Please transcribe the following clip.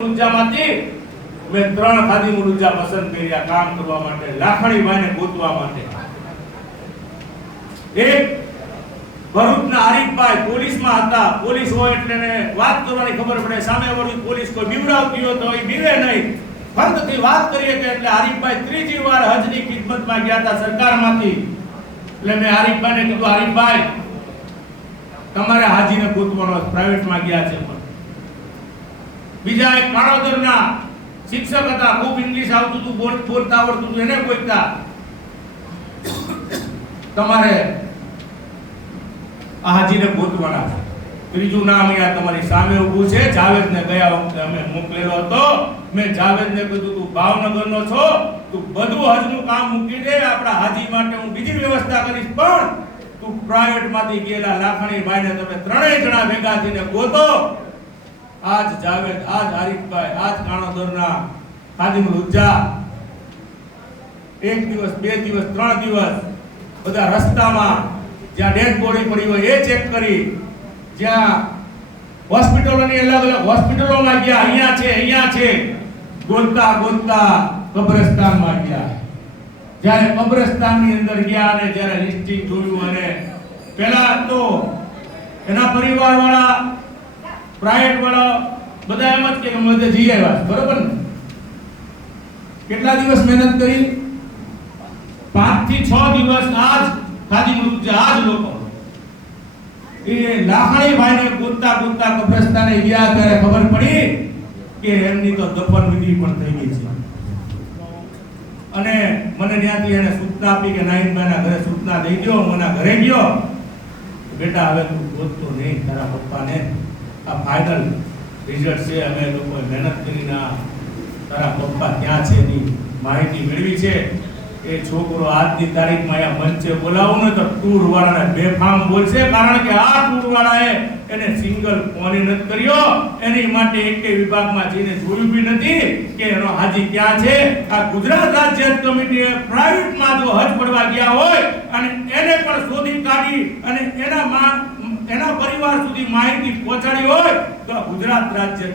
ઊર્જામાંથી મેં 3 ખાદી ઊર્જા પસંદ કર્યા કામ કરવા માટે, લાખણીભાઈને ગોતવા માટે. એક ભરૂચના આરીફભાઈ પોલીસમાં હતા. પોલીસ હોય એટલે એને વાત કરવાની ખબર પડે. સામે વાળી પોલીસ કોઈ બીવડાવતી હોય તો એ બીવે નહીં, ફંતથી વાત કરીએ કે એટલે આરીફભાઈ ત્રીજી વાર હજની ખિદમતમાં ગયા હતા સરકારમાંથી. એટલે મેં આરીફભાઈને કીધું, આરીફભાઈ તમારે હાજીને ગોતવાનો, પ્રાઇવેટમાં ગયા છે. બીજા એક કાળોદરના શિક્ષક હતા, ખૂબ ઇંગ્લિશ આવતું હતું, બોલતા આવડતું હતું, એને ગોતતા. તમારે આ હાજીને ગોતવાના છે. ત્રીજું નામ અહીંયા તમારી સામે ઊભું છે, જાવેદને. ગયા વખતે અમે મોકલેલો હતો. મેં જાવેદને કીધું તું ભાવનગરનો છો, તું બધું હજનું કામ મૂકી દે, આપણા હાજી માટે હું બીજી વ્યવસ્થા કરીશ, પણ તું પ્રાઇવેટમાંથી ગયેલા લાખણીભાઈને તમે ત્રણેય જણા ભેગા થઈને ગોતો. આજ જાવેદ, આજ આરીફભાઈ, આજ કાણોદરના ખાદિમ ઊર્જા 1 દિવસ 2 દિવસ 3 દિવસ બધા રસ્તામાં જ્યાં ડેડ બોડી પડી હોય એ ચેક કરી, જ્યાં હોસ્પિટલોની અલગ અલગ હોસ્પિટલોમાં ગયા, અહીંયા છે ગોતતા ગોતતા કબ્રસ્તાનમાં ગયા. જ્યારે કબ્રસ્તાનની અંદર ગયા અને જ્યારે લિસ્ટિંગ જોયું, અને પહેલા તો એના પરિવારવાળા, પ્રાઇવેટ વાળા બધા એમ જ કે અમે જઈ આવ્યા, બરોબર ને? કેટલા દિવસ મહેનત કરી? 5 થી 6 દિવસ. આજ ખાદી ઊર્જા, આજ લોકો એ લાખણીભાઈને ગોતતા ગોતતા કબ્રસ્તાને ગયા ત્યારે ખબર પડી કે એમની તો દફન વિધિ પણ થઈ ગઈ છે. અને મને ત્યાંથી એને સૂચના આપી કે નાઈનભાઈના ઘરે સૂચના દઈ દો. મને ઘરે ગયો, બેટા હવે તું ગોતતો નહીં, તારા પપ્પાને આ ફાઇનલ રિઝલ્ટ છે, અમે લોકોએ મહેનત કરીને તારા પપ્પા ક્યાં છે એની માહિતી મેળવી છે. એ છોકરો આજની તારીખમાં આ મંચે બોલાવું ને તો ટૂર વાળાને બેફામ બોલશે, કારણ કે આ ટૂર વાળાએ એને સિંગલ ફોન નથી કર્યો, એની માટે એકે વિભાગમાં જઈને જોયું બી નથી કે એનો હાજી ક્યાં છે. આ ગુજરાત રાજ્ય કમિટીએ પ્રાઇવેટમાં જો હજ પડવા ગયા હોય અને એને પણ શોધી કાઢી અને એના પરિવાર સુધી માહિતી પહોંચાડી હોય તો ગુજરાત રાજ્ય